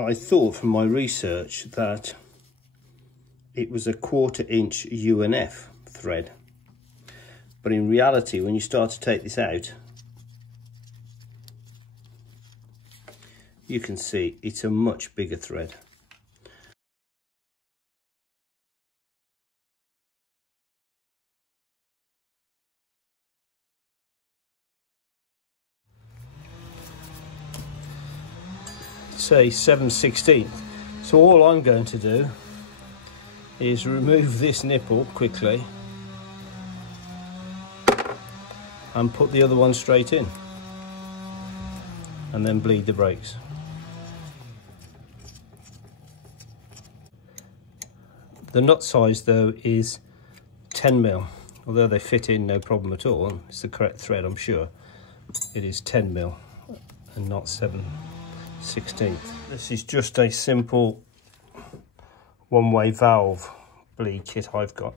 I thought from my research that it was a 1/4 inch UNF thread, but in reality when you start to take this out you can see it's a much bigger thread. Say 7/16. So all I'm going to do is remove this nipple quickly and put the other one straight in and then bleed the brakes. The nut size though is 10mm, although they fit in no problem at all. It's the correct thread, I'm sure. It is 10mm and not 7/16. This is just a simple one-way valve bleed kit I've got.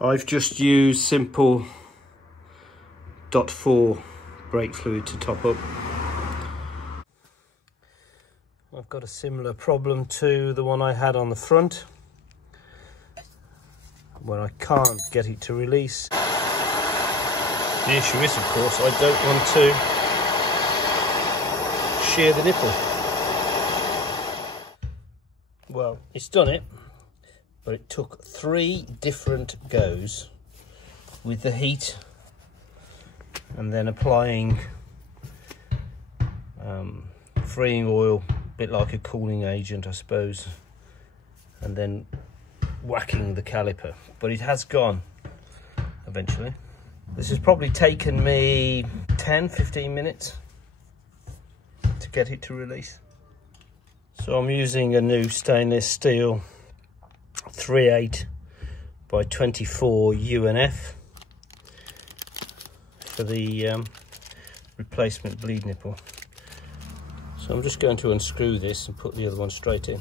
I've just used simple .4 brake fluid to top up. I've got a similar problem to the one I had on the front, where I can't get it to release. The issue is, of course, I don't want to shear the nipple. Well, it's done it, but it took 3 different goes with the heat and then applying freeing oil, a bit like a cooling agent I suppose, and then whacking the caliper. But it has gone eventually. This has probably taken me 10-15 minutes to get it to release. So I'm using a new stainless steel 3/8 by 24 UNF for the replacement bleed nipple. So I'm just going to unscrew this and put the other one straight in.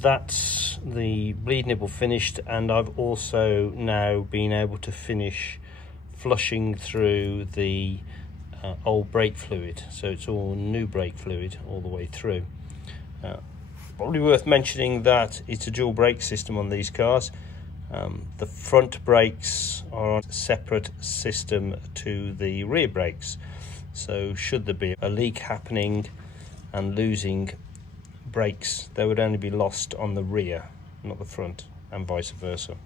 That's the bleed nipple finished, and I've also now been able to finish flushing through the old brake fluid, so it's all new brake fluid all the way through. Probably worth mentioning that it's a dual brake system on these cars. The front brakes are on a separate system to the rear brakes, so should there be a leak happening and losing brakes, they would only be lost on the rear, not the front, and vice versa.